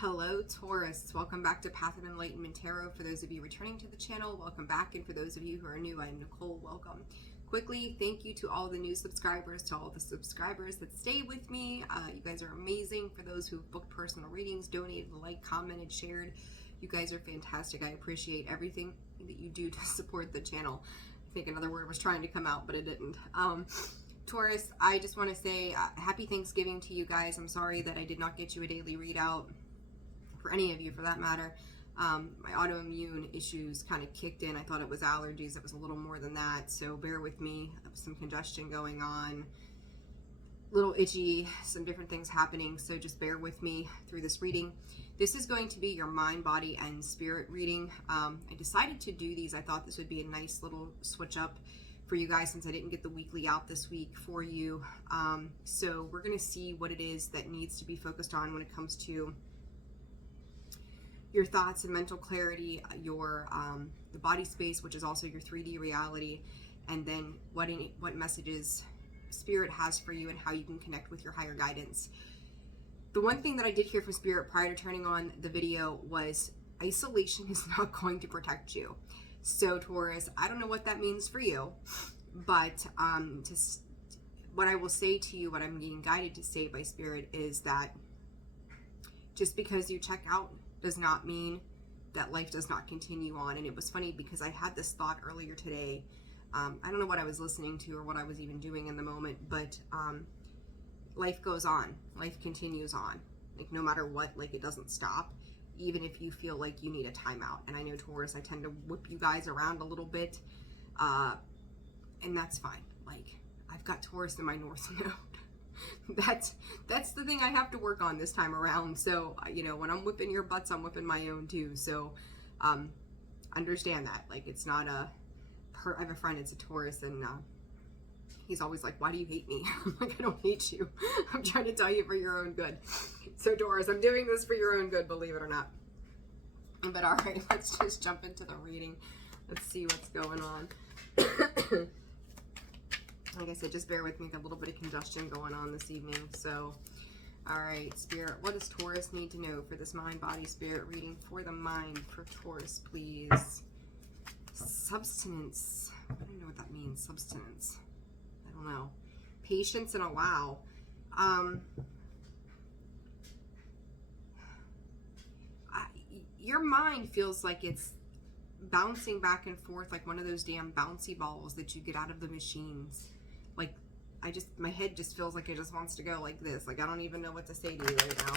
Hello Taurus, welcome back to Path of Enlightenment Tarot. For those of you returning to the channel, welcome back, and for those of you who are new, I'm Nicole, welcome. Quickly, thank you to all the new subscribers, to all the subscribers that stay with me. You guys are amazing. For those who've booked personal readings, donated, liked, commented, shared, you guys are fantastic. I appreciate everything that you do to support the channel. I think another word was trying to come out, but it didn't. Taurus, I just want to say happy Thanksgiving to you guys. I'm sorry that I did not get you a daily readout, for any of you for that matter. My autoimmune issues kind of kicked in. I thought it was allergies. It was a little more than that, so bear with me. Some congestion going on, little itchy, some different things happening, so just bear with me through this reading. This is going to be your mind, body, and spirit reading. I decided to do these. I thought this would be a nice little switch up for you guys since I didn't get the weekly out this week for you. So we're going to see what it is that needs to be focused on when it comes to your thoughts and mental clarity, your the body space, which is also your 3D reality, and then what messages Spirit has for you and how you can connect with your higher guidance. The one thing that I did hear from Spirit prior to turning on the video was isolation is not going to protect you. So Taurus, I don't know what that means for you, but just what I will say to you, what I'm being guided to say by Spirit is that just because you check out does not mean that life does not continue on. And it was funny because I had this thought earlier today. I don't know what I was listening to or what I was even doing in the moment, but life goes on. Life continues on. Like no matter what, like it doesn't stop, even if you feel like you need a timeout. And I know Taurus, I tend to whip you guys around a little bit, and that's fine. Like I've got Taurus in my North Node. That's the thing I have to work on this time around. So you know, when I'm whipping your butts, I'm whipping my own too. So understand that. Like it's not I have a friend, it's a Taurus, and he's always like, why do you hate me? I'm like, I don't hate you. I'm trying to tell you for your own good. So Taurus, I'm doing this for your own good, believe it or not. But all right, let's just jump into the reading. Let's see what's going on. Like I said, just bear with me. Got a little bit of congestion going on this evening. So, all right, Spirit, what does Taurus need to know for this mind, body, spirit reading for the mind for Taurus, please? Substance. I don't know what that means. Substance. I don't know. Patience and allow. Your mind feels like it's bouncing back and forth like one of those damn bouncy balls that you get out of the machines. Like my head just feels like it just wants to go like this. Like I don't even know what to say to you right now.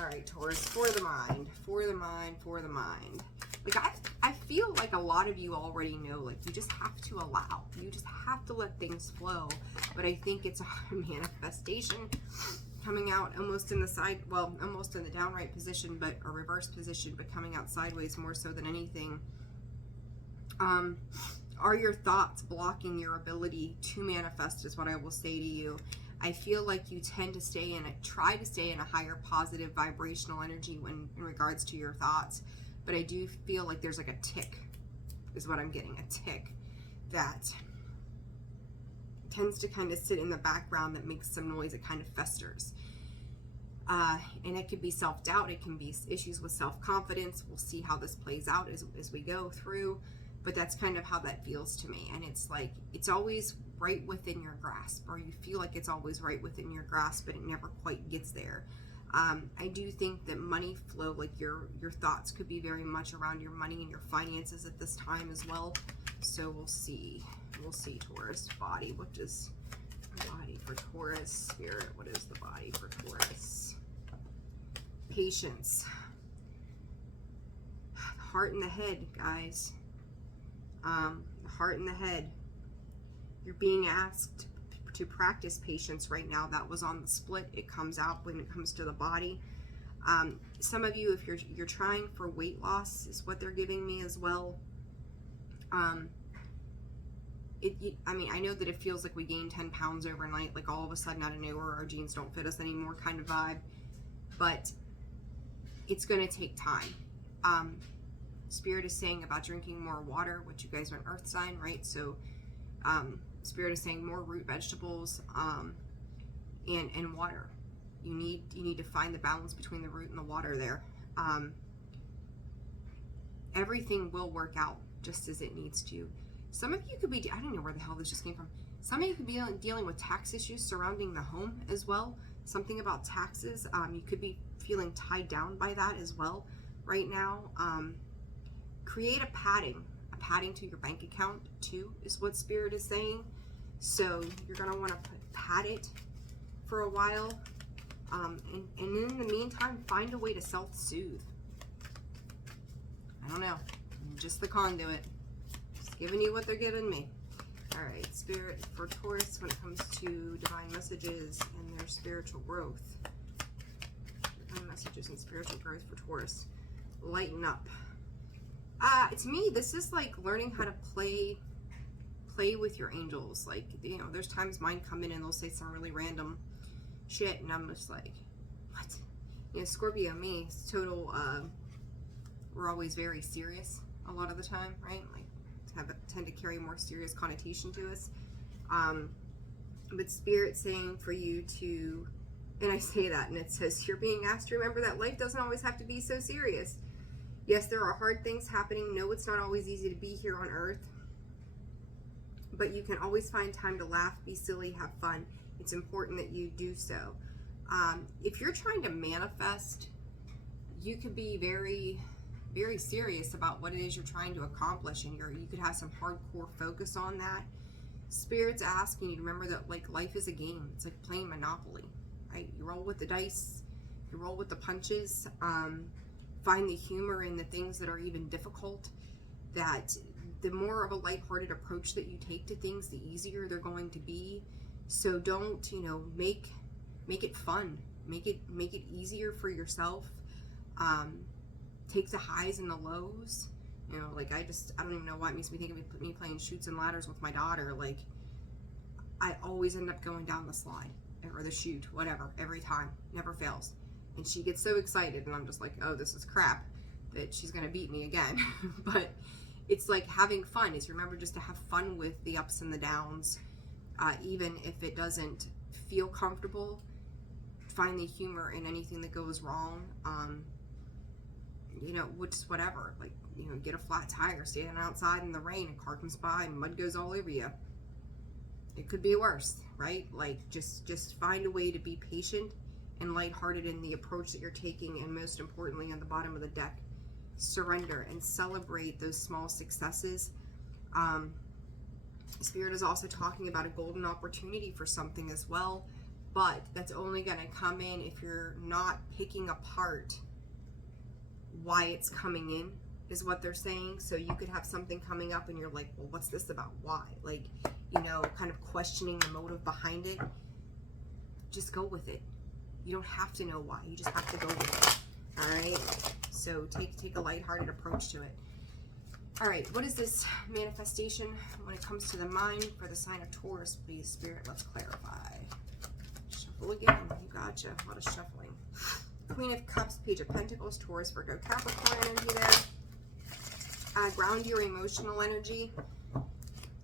All right, Taurus, for the mind, for the mind, for the mind. Like I feel like a lot of you already know, like you just have to allow. You just have to let things flow. But I think it's a manifestation coming out almost in the side, well, almost in the downright position, but a reverse position, but coming out sideways more so than anything. Are your thoughts blocking your ability to manifest is what I will say to you. I feel like you tend to try to stay in a higher positive vibrational energy when in regards to your thoughts. But I do feel like there's like a tick, is what I'm getting, a tick that tends to kind of sit in the background that makes some noise. It kind of festers. And it could be self-doubt. It can be issues with self-confidence. We'll see how this plays out as we go through. But that's kind of how that feels to me. And it's like, it's always right within your grasp, or you feel like it's always right within your grasp, but it never quite gets there. I do think that money flow, like your thoughts could be very much around your money and your finances at this time as well. So we'll see. We'll see, Taurus. Body, what is the body for Taurus? Spirit, what is the body for Taurus? Patience. The heart and the head, guys. The heart and the head. You're being asked to practice patience right now. That was on the split. It comes out when it comes to the body. Some of you, if you're trying for weight loss, is what they're giving me as well. I mean, I know that it feels like we gained 10 pounds overnight, like all of a sudden out of nowhere, our jeans don't fit us anymore kind of vibe. But it's going to take time. Spirit is saying about drinking more water, which you guys are an earth sign, right? So Spirit is saying more root vegetables and water. You need to find the balance between the root and the water there. Everything will work out just as it needs to. Some of you could be, I don't know where the hell this just came from. Some of you could be dealing with tax issues surrounding the home as well. Something about taxes. You could be feeling tied down by that as well right now. Create a padding to your bank account too, is what Spirit is saying. So you're going to want to pad it for a while. And in the meantime, find a way to self-soothe. I don't know. I'm just the conduit. Just giving you what they're giving me. All right, Spirit for Taurus when it comes to divine messages and their spiritual growth. Divine messages and spiritual growth for Taurus. Lighten up. To me, this is like learning how to play with your angels. Like, you know, there's times mine come in and they'll say some really random shit, and I'm just like, what? You know, Scorpio, me, it's total, we're always very serious a lot of the time, right? Like, tend to carry more serious connotation to us. But Spirit saying for you to, and I say that, and it says, you're being asked to remember that life doesn't always have to be so serious. Yes, there are hard things happening. No, it's not always easy to be here on Earth. But you can always find time to laugh, be silly, have fun. It's important that you do so. If you're trying to manifest, you could be very, very serious about what it is you're trying to accomplish, and you could have some hardcore focus on that. Spirit's asking you to remember that, like, life is a game. It's like playing Monopoly, right? You roll with the dice, you roll with the punches. Find the humor in the things that are even difficult. That the more of a lighthearted approach that you take to things, the easier they're going to be. So don't, you know, make it fun. Make it easier for yourself. Take the highs and the lows. You know, like I don't even know why it makes me think of me playing Chutes and Ladders with my daughter. Like, I always end up going down the slide or the chute, whatever, every time. Never fails. And she gets so excited, and I'm just like, oh, this is crap, that she's gonna beat me again. But it's like having fun. Is remember just to have fun with the ups and the downs, even if it doesn't feel comfortable. Find the humor in anything that goes wrong. You know, which is whatever. Like, you know, get a flat tire, standing outside in the rain, a car comes by and mud goes all over you. It could be worse, right? Like, just find a way to be patient and lighthearted in the approach that you're taking, and most importantly, on the bottom of the deck, surrender and celebrate those small successes. Spirit is also talking about a golden opportunity for something as well, but that's only going to come in if you're not picking apart why it's coming in, is what they're saying. So you could have something coming up and you're like, well, what's this about? Why? Like, you know, kind of questioning the motive behind it. Just go with it. You don't have to know why. You just have to go with it. All right? So take a lighthearted approach to it. All right, what is this manifestation when it comes to the mind for the sign of Taurus? Please, Spirit, let's clarify. Shuffle again. You gotcha. A lot of shuffling. Queen of Cups, Page of Pentacles, Taurus, Virgo, Capricorn energy there. Ground your emotional energy.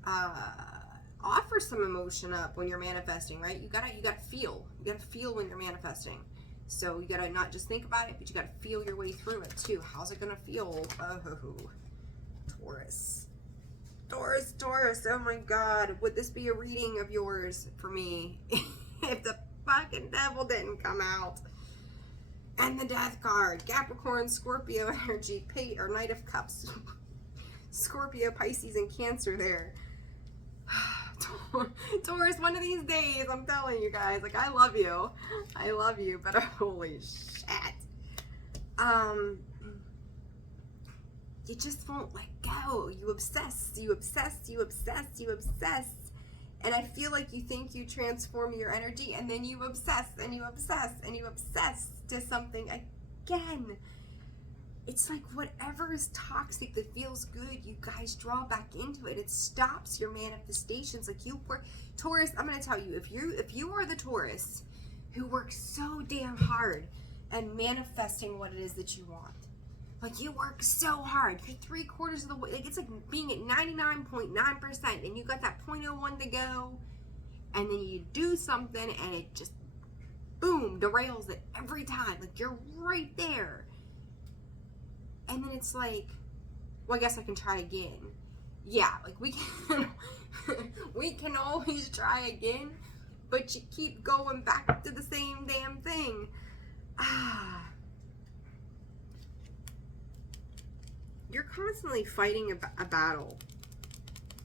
Offer some emotion up when you're manifesting, right? You gotta feel. You gotta feel when you're manifesting. So you gotta not just think about it, but you gotta feel your way through it too. How's it gonna feel? Oh, Taurus. Taurus, oh my God. Would this be a reading of yours for me if the fucking devil didn't come out? And the Death card. Capricorn, Scorpio energy, or Knight of Cups. Scorpio, Pisces, and Cancer there. Taurus, one of these days, I'm telling you guys, like, I love you, but holy shit, you just won't let go. You obsess, and I feel like you think you transform your energy, and then you obsess, and you obsess, and you obsess to something again. It's like whatever is toxic that feels good, you guys draw back into it. It stops your manifestations. Like, you work, Taurus, I'm going to tell you, if you are the Taurus who works so damn hard at manifesting what it is that you want, like, you work so hard, you're 3/4 of the way, like, it's like being at 99.9%, and you got that 0.01 to go, and then you do something, and it just boom, derails it every time. Like, you're right there. And then it's like, well, I guess I can try again. Yeah, like, we can, we can always try again, but you keep going back to the same damn thing. You're constantly fighting a battle,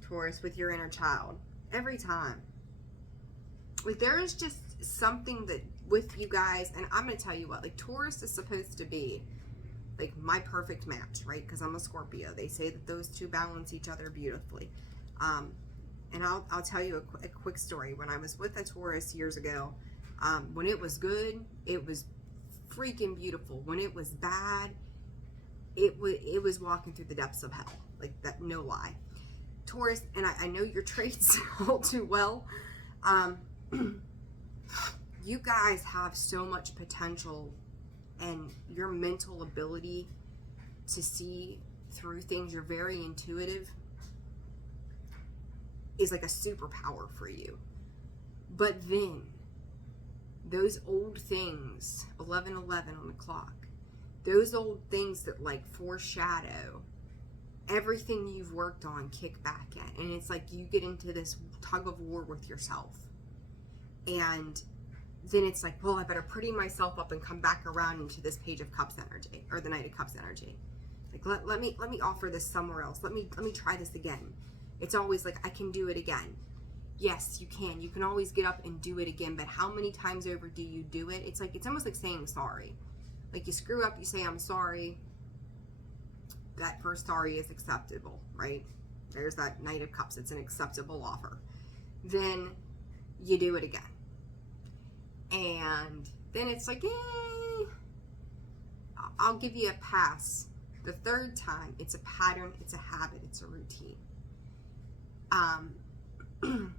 Taurus, with your inner child. Every time. Like, there is just something that with you guys, and I'm going to tell you what, like, Taurus is supposed to be like my perfect match, right? Because I'm a Scorpio. They say that those two balance each other beautifully. And I'll tell you a quick story. When I was with a Taurus years ago, when it was good, it was freaking beautiful. When it was bad, it was walking through the depths of hell. Like, that, no lie. Taurus, and I know your traits all too well. You guys have so much potential, and your mental ability to see through things, you're very intuitive, is like a superpower for you. But then those old things, 11:11 on the clock, those old things that like foreshadow everything you've worked on, kick back at, and it's like you get into this tug of war with yourself. And then it's like, well, I better pretty myself up and come back around into this Page of Cups energy, or the Knight of Cups energy. Like, let me offer this somewhere else. Let me try this again. It's always like, I can do it again. Yes, you can. You can always get up and do it again, but how many times over do you do it? It's like, it's almost like saying sorry. Like, you screw up, you say, I'm sorry. That first sorry is acceptable, right? There's that Knight of Cups. It's an acceptable offer. Then you do it again. And then it's like, I'll give you a pass. The third time, it's a pattern, it's a habit, it's a routine. And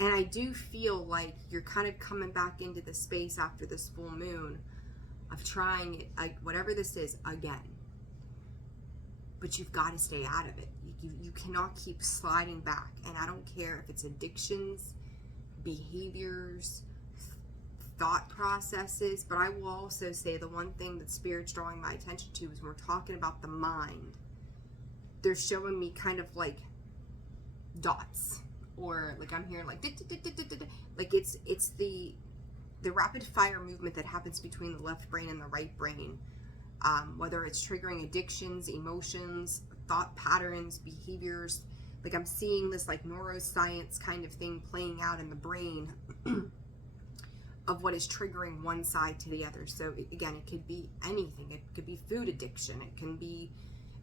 I do feel like you're kind of coming back into the space after this full moon of trying it, like, whatever this is, again. But you've got to stay out of it. You cannot keep sliding back. And I don't care if it's addictions, behaviors, thought processes, but I will also say the one thing that Spirit's drawing my attention to is when we're talking about the mind, they're showing me kind of like dots, or like I'm hearing like like it's the rapid fire movement that happens between the left brain and the right brain, whether it's triggering addictions, emotions, thought patterns, behaviors. Like, I'm seeing this like neuroscience kind of thing playing out in the brain of what is triggering one side to the other. So again, it could be anything. It could be food addiction. It can be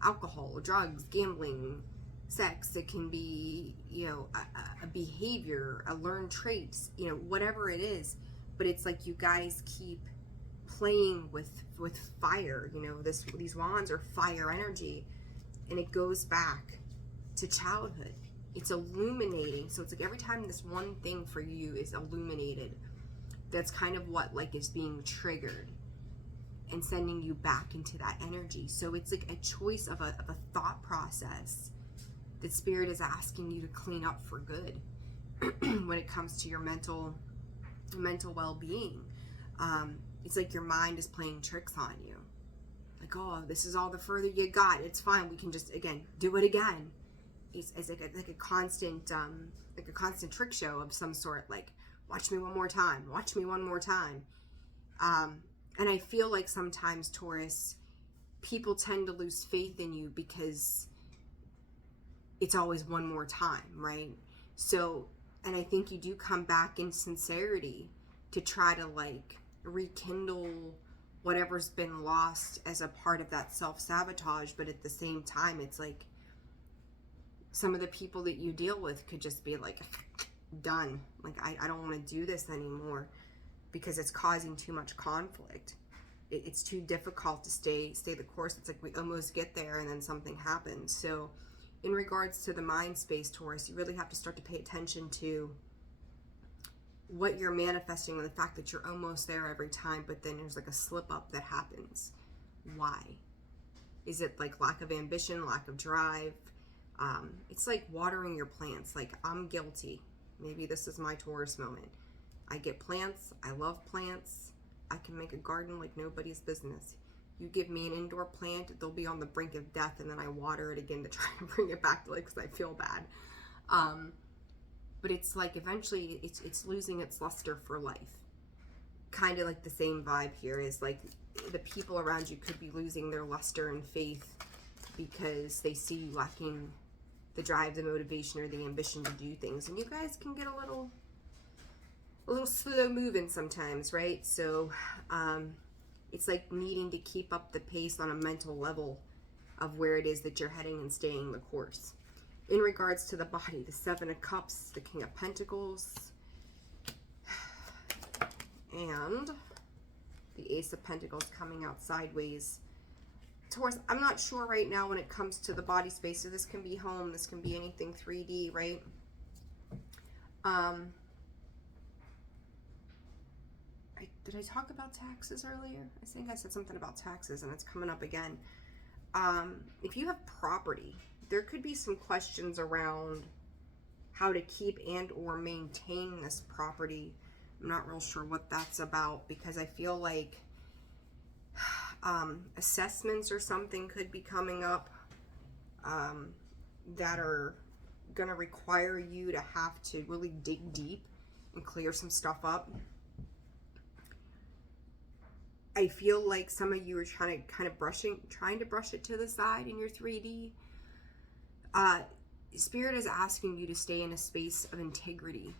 alcohol, drugs, gambling, sex. It can be, you know, a behavior, a learned traits, you know, whatever it is. But it's like you guys keep playing with fire. You know, these wands are fire energy, and it goes back to childhood. It's illuminating. So it's like every time this one thing for you is illuminated, that's kind of what like is being triggered and sending you back into that energy. So it's like a choice of a thought process that Spirit is asking you to clean up for good when it comes to your mental well-being. It's like your mind is playing tricks on you. Like, oh, this is all the further you got. It's fine. We can just, again, do it again. It's like a constant trick show of some sort. Like, watch me one more time. Watch me one more time. And I feel like sometimes, Taurus, people tend to lose faith in you because it's always one more time, right? So, and I think you do come back in sincerity to try to like rekindle whatever's been lost as a part of that self-sabotage. But at the same time, it's like some of the people that you deal with could just be like, done. Like, I don't want to do this anymore because it's causing too much conflict. It's too difficult to stay the course. It's like we almost get there and then something happens. So in regards to the mind space, Taurus, you really have to start to pay attention to what you're manifesting and the fact that you're almost there every time, but then there's like a slip up that happens. Why? Is it like lack of ambition, lack of drive? It's like watering your plants. Like, I'm guilty. Maybe this is my Taurus moment. I get plants. I love plants. I can make a garden like nobody's business. You give me an indoor plant, they'll be on the brink of death, and then I water it again to try and bring it back to life because I feel bad. But it's like eventually it's losing its luster for life. Kind of like the same vibe here is like the people around you could be losing their luster and faith because they see you lacking the drive, the motivation, or the ambition to do things. And you guys can get a little slow moving sometimes, right? So it's like needing to keep up the pace on a mental level of where it is that you're heading and staying the course. In regards to the body, the Seven of Cups, the King of Pentacles, and the Ace of Pentacles coming out sideways. Taurus, I'm not sure right now when it comes to the body space. So this can be home, this can be anything 3D, right? Did I talk about taxes earlier? I think I said something about taxes and it's coming up again. If you have property, there could be some questions around how to keep and or maintain this property. I'm not real sure what that's about because I feel like assessments or something could be coming up that are going to require you to have to really dig deep and clear some stuff up. I feel like some of you are trying to brush it to the side in your 3D. Spirit is asking you to stay in a space of integrity.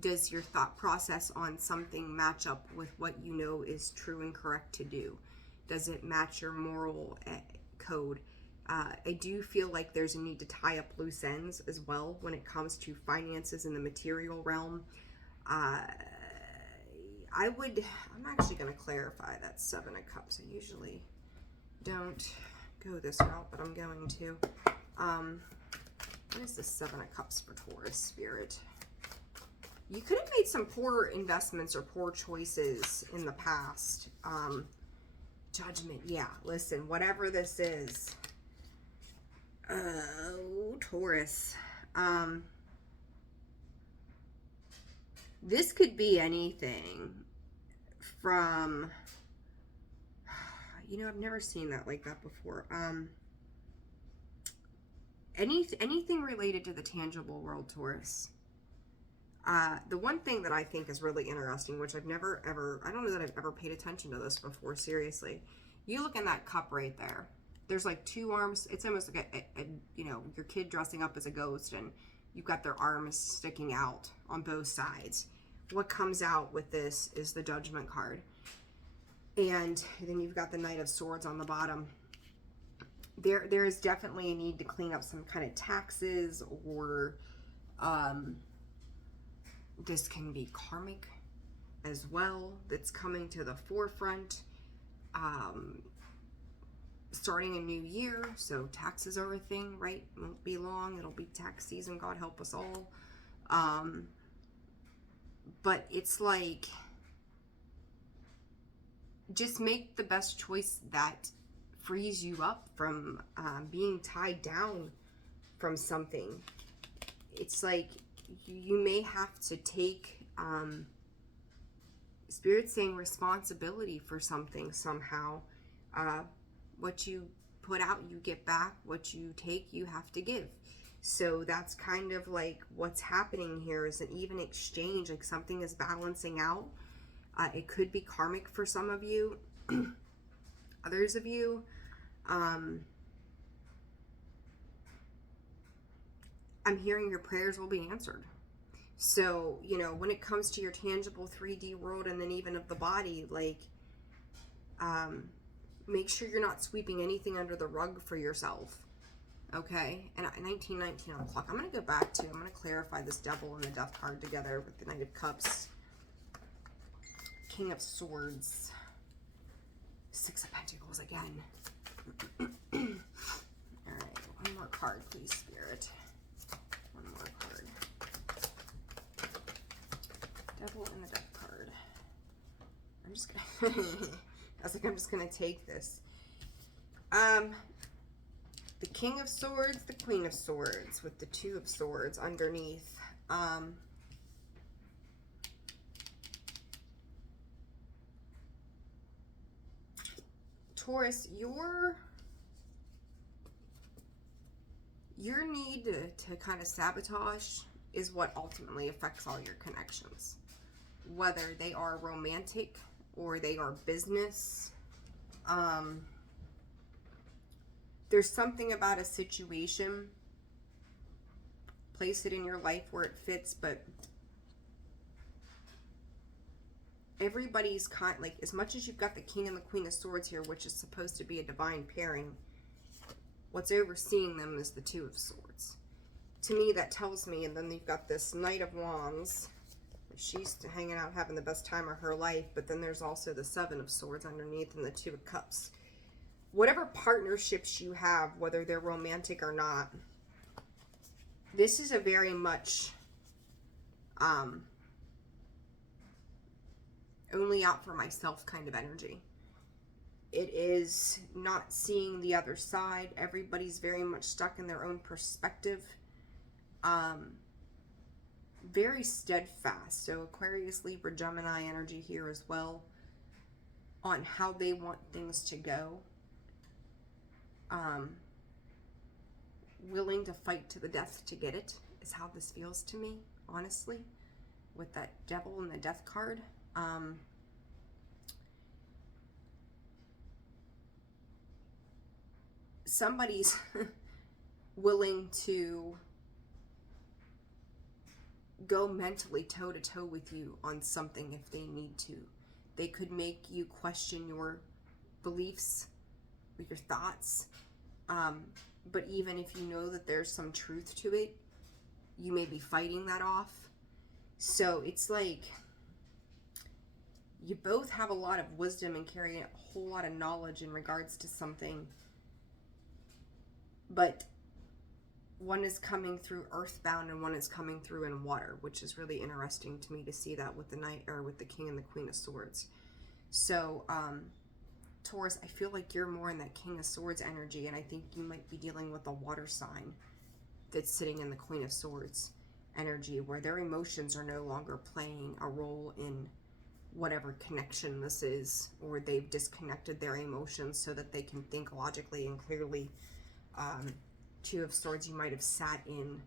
Does your thought process on something match up with what you know is true and correct to do? Does it match your moral code? I do feel like there's a need to tie up loose ends as well when it comes to finances in the material realm. I'm actually going to clarify that Seven of Cups. I usually don't go this route, but I'm going to. What is the Seven of Cups for Taurus, Spirit? You could have made some poor investments or poor choices in the past. Judgment, yeah. Listen, whatever this is. Oh, Taurus. This could be anything from, I've never seen that like that before. Anything related to the tangible world, Taurus. The one thing that I think is really interesting, which I don't know that I've ever paid attention to this before, seriously. You look in that cup right there. There's like two arms. It's almost like your kid dressing up as a ghost and you've got their arms sticking out on both sides. What comes out with this is the Judgment card. And then you've got the Knight of Swords on the bottom. There is definitely a need to clean up some kind of taxes or this can be karmic as well that's coming to the forefront. Starting a new year, so taxes are a thing, right? It won't be long. It'll be tax season, God help us all. But it's like, just make the best choice that frees you up from being tied down from something. It's like you may have to take Spirit saying responsibility for something somehow. What you put out, you get back. What you take, you have to give. So that's kind of like what's happening here is an even exchange, like something is balancing out. It could be karmic for some of you. Others of you, I'm hearing your prayers will be answered. So, when it comes to your tangible 3D world and then even of the body, like, make sure you're not sweeping anything under the rug for yourself. Okay? And 1919 on the clock. I'm going to go back to, I'm going to clarify this Devil and the Death card together with the Knight of Cups, King of Swords, Six of Pentacles again. Alright, one more card, please, Spirit. One more card. Devil and the Death card. I'm just going to... I was like, I'm just going to take this. The King of Swords, the Queen of Swords with the Two of Swords underneath. Taurus, your need to kind of sabotage is what ultimately affects all your connections. Whether they are romantic or they are business. There's something about a situation. Place it in your life where it fits, but everybody's like, as much as you've got the King and the Queen of Swords here, which is supposed to be a divine pairing, what's overseeing them is the Two of Swords. To me, that tells me, and then you've got this Knight of Wands. She's hanging out having the best time of her life, but then there's also the Seven of Swords underneath and the Two of Cups. Whatever partnerships you have, whether they're romantic or not, this is a very much only out for myself kind of energy. It is not seeing the other side. Everybody's very much stuck in their own perspective. Very steadfast. So Aquarius, Libra, Gemini energy here as well on how they want things to go. Willing to fight to the death to get it is how this feels to me, honestly, with that Devil and the Death card. Somebody's willing to go mentally toe-to-toe with you on something if they need to. They could make you question your beliefs, your thoughts. But even if you know that there's some truth to it, you may be fighting that off. So it's like you both have a lot of wisdom and carry a whole lot of knowledge in regards to something. But one is coming through earthbound and one is coming through in water, which is really interesting to me to see that with the Knight, or with the King and the Queen of Swords. So, Taurus, I feel like you're more in that King of Swords energy, and I think you might be dealing with a water sign that's sitting in the Queen of Swords energy, where their emotions are no longer playing a role in whatever connection this is, or they've disconnected their emotions so that they can think logically and clearly. Two of Swords, you might have sat in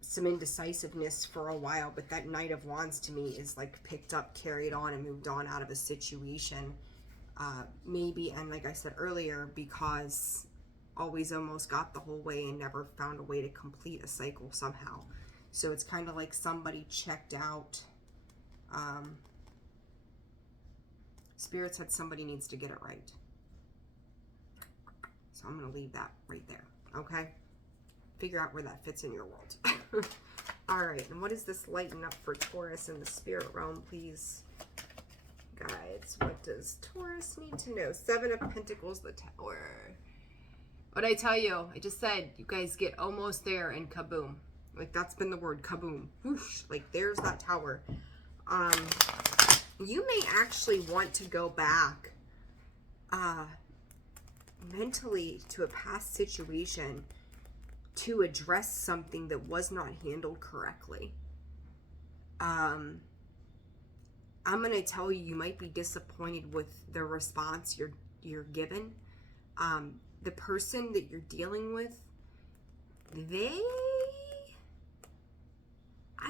some indecisiveness for a while, but that Knight of Wands to me is like picked up, carried on, and moved on out of a situation. Maybe, and like I said earlier, because always almost got the whole way and never found a way to complete a cycle somehow. So it's kind of like somebody checked out. Spirit said somebody needs to get it right. So I'm going to leave that right there, okay? Figure out where that fits in your world. All right, and what does this lighten up for Taurus in the spirit realm, please? Guides, what does Taurus need to know? Seven of Pentacles, the Tower. What'd I tell you? I just said you guys get almost there and kaboom. Like, that's been the word, kaboom. Whoosh, like, there's that Tower. You may actually want to go back mentally to a past situation to address something that was not handled correctly. I'm going to tell you, you might be disappointed with the response you're given. The person that you're dealing with, I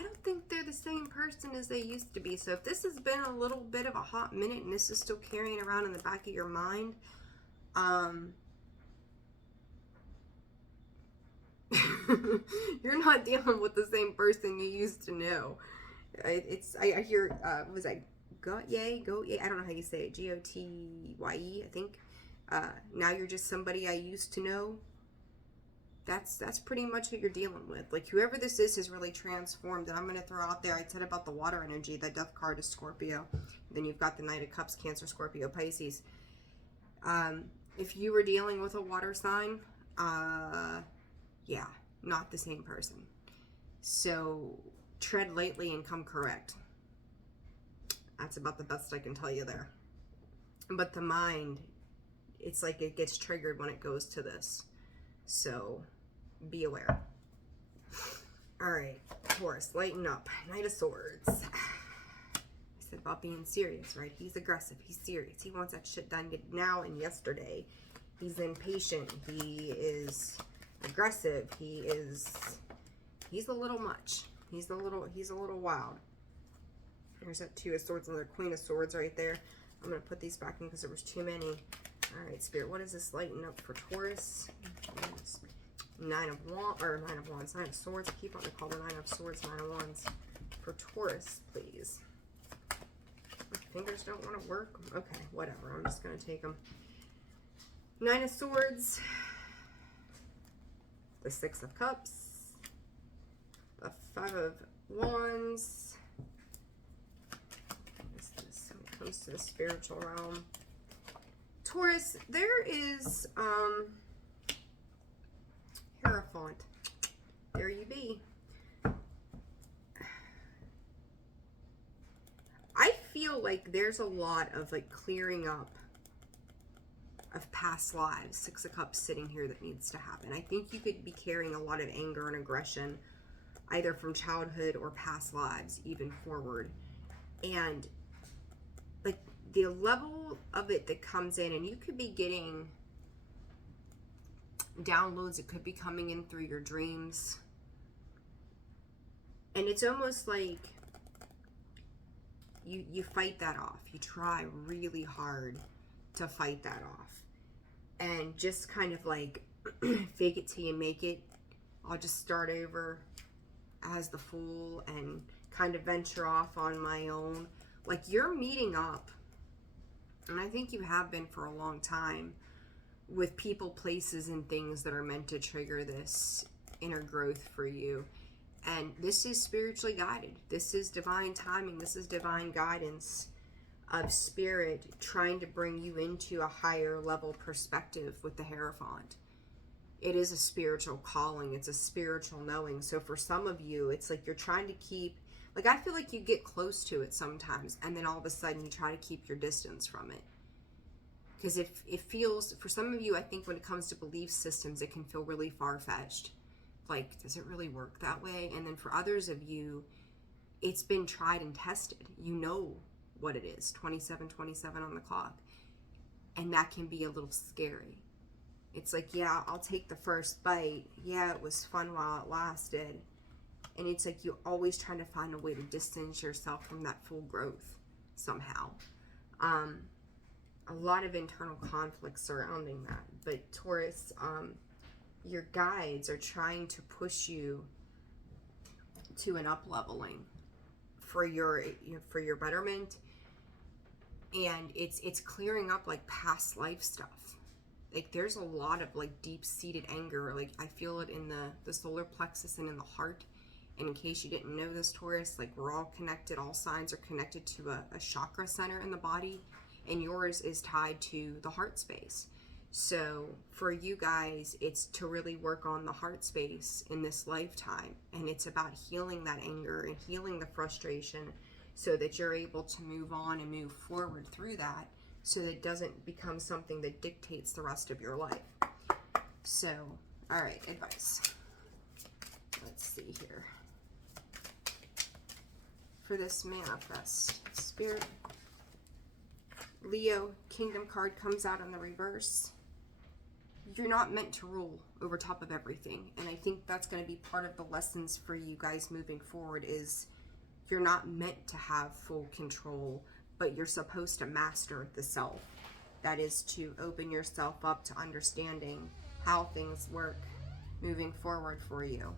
don't think they're the same person as they used to be. So if this has been a little bit of a hot minute and this is still carrying around in the back of your mind, you're not dealing with the same person you used to know. I hear, was that Gotye? I don't know how you say it. Gotye, I think. Now you're just somebody I used to know. That's pretty much what you're dealing with. Like, whoever this is has really transformed. And I'm going to throw out there, I said about the water energy, that Death card is Scorpio. Then you've got the Knight of Cups, Cancer, Scorpio, Pisces. If you were dealing with a water sign, yeah, not the same person. So tread lightly and come correct. That's about the best I can tell you there. But the mind, it's like it gets triggered when it goes to this. So be aware. All right, Taurus, lighten up. Knight of Swords. I said about being serious, right? He's aggressive. He's serious. He wants that shit done now and yesterday. He's impatient. He is aggressive. He's a little much. He's a little wild. There's that Two of Swords and the Queen of Swords right there. I'm going to put these back in because there was too many. All right, Spirit, what is this lighten up for Taurus? Nine of Swords. I keep on to call the Nine of Swords, Nine of Wands. For Taurus, please. My fingers don't want to work. Okay, whatever. I'm just going to take them. Nine of Swords. The Six of Cups. The Five of Wands. What is this when it comes to the spiritual realm? Taurus, there is Hierophant. There you be. I feel like there's a lot of like clearing up of past lives. Six of Cups sitting here that needs to happen. I think you could be carrying a lot of anger and aggression either from childhood or past lives even forward. And like the level of it that comes in, and you could be getting downloads, it could be coming in through your dreams. And it's almost like you fight that off. You try really hard to fight that off. And just kind of like fake it till you make it. I'll just start over as the Fool and kind of venture off on my own. Like you're meeting up, and I think you have been for a long time, with people, places, and things that are meant to trigger this inner growth for you. And this is spiritually guided. This is divine timing. This is divine guidance of Spirit trying to bring you into a higher level perspective with the Hierophant. It is a spiritual calling. It's a spiritual knowing. So for some of you, it's like you're trying to keep, like I feel like you get close to it sometimes, and then all of a sudden you try to keep your distance from it. Because it feels, for some of you, I think when it comes to belief systems, it can feel really far-fetched. Like, does it really work that way? And then for others of you, it's been tried and tested. You know what it is, 27:27 on the clock. And that can be a little scary. It's like, yeah, I'll take the first bite. Yeah, it was fun while it lasted. And it's like you're always trying to find a way to distance yourself from that full growth somehow. A lot of internal conflict surrounding that. But Taurus, your guides are trying to push you to an up-leveling for your betterment. And it's clearing up like past life stuff. Like there's a lot of like deep-seated anger. Like I feel it in the solar plexus and in the heart. And in case you didn't know this, Taurus, like we're all connected. All signs are connected to a chakra center in the body. And yours is tied to the heart space. So for you guys, it's to really work on the heart space in this lifetime. And it's about healing that anger and healing the frustration so that you're able to move on and move forward through that, so that it doesn't become something that dictates the rest of your life. So, all right, advice. Let's see here. For this manifest, Spirit, Leo, Kingdom card comes out in the reverse. You're not meant to rule over top of everything. And I think that's going to be part of the lessons for you guys moving forward, is you're not meant to have full control, but you're supposed to master the self. That is to open yourself up to understanding how things work moving forward for you.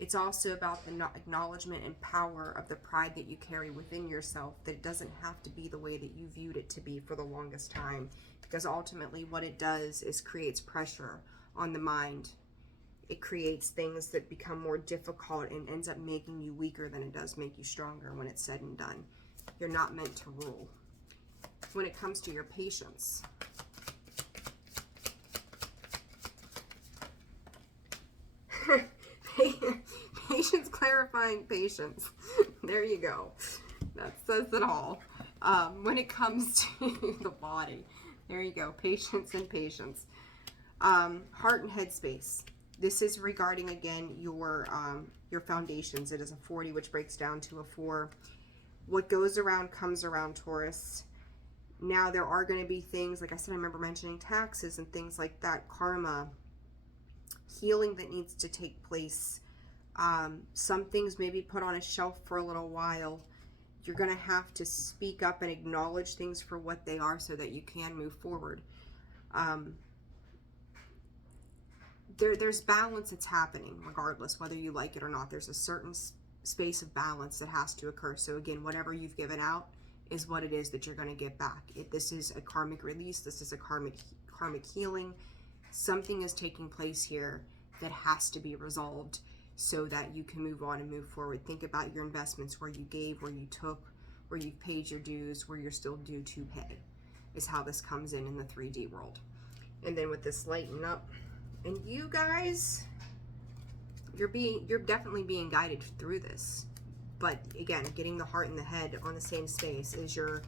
It's also about the acknowledgement and power of the pride that you carry within yourself, that it doesn't have to be the way that you viewed it to be for the longest time. Because ultimately what it does is creates pressure on the mind. It creates things that become more difficult and ends up making you weaker than it does make you stronger when it's said and done. You're not meant to rule. When it comes to your patience, patience, clarifying patience. There you go. That says it all. When it comes to the body, there you go. Patience and patience. Heart and head space. This is regarding, again, your foundations. It is a 40, which breaks down to a 4. What goes around comes around, Taurus. Now, there are going to be things, like I said, I remember mentioning taxes and things like that, karma, healing that needs to take place. Some things may be put on a shelf for a little while. You're going to have to speak up and acknowledge things for what they are so that you can move forward. There's balance that's happening regardless, whether you like it or not. There's a certain space of balance that has to occur. So again, whatever you've given out is what it is that you're going to get back. This is a karmic release. This is a karmic healing. Something is taking place here that has to be resolved so that you can move on and move forward. Think about your investments, where you gave, where you took, where you've paid your dues, where you're still due to pay, is how this comes in the 3D world. And then with this lighten up, and you guys, you're definitely being guided through this. But again, getting the heart and the head on the same space is your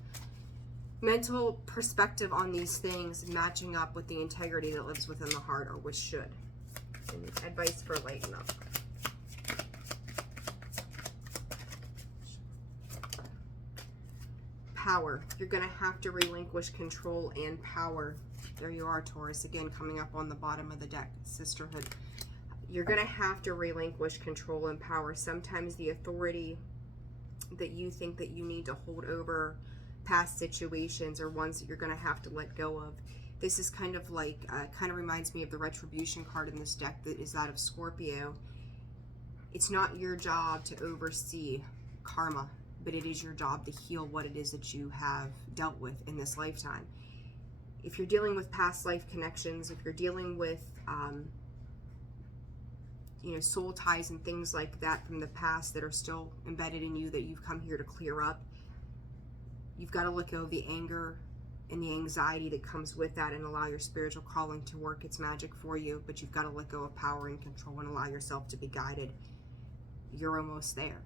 mental perspective on these things matching up with the integrity that lives within the heart, or which should. And advice for lighten up. Power. You're going to have to relinquish control and power. There you are, Taurus. Again, coming up on the bottom of the deck, sisterhood. You're going to have to relinquish control and power. Sometimes the authority that you think that you need to hold over past situations are ones that you're going to have to let go of. This is kind of like, kind of reminds me of the retribution card in this deck that is that of Scorpio. It's not your job to oversee karma, but it is your job to heal what it is that you have dealt with in this lifetime. If you're dealing with past life connections, if you're dealing with, soul ties and things like that from the past that are still embedded in you that you've come here to clear up, you've got to let go of the anger and the anxiety that comes with that and allow your spiritual calling to work its magic for you. But you've got to let go of power and control and allow yourself to be guided. You're almost there.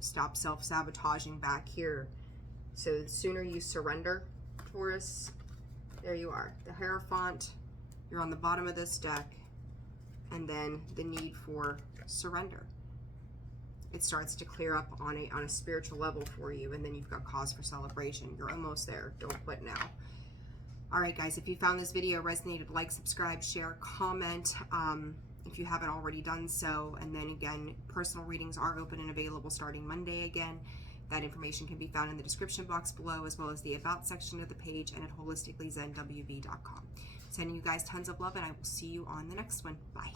Stop self-sabotaging back here. So the sooner you surrender, Taurus, there you are. The Hierophant, you're on the bottom of this deck. And then the need for surrender. It starts to clear up on a spiritual level for you, and then you've got cause for celebration. You're almost there. Don't quit now. All right, guys, if you found this video resonated, like, subscribe, share, comment if you haven't already done so. And then again, personal readings are open and available starting Monday again. That information can be found in the description box below, as well as the About section of the page and at holisticallyzenwv.com. Sending you guys tons of love, and I will see you on the next one. Bye.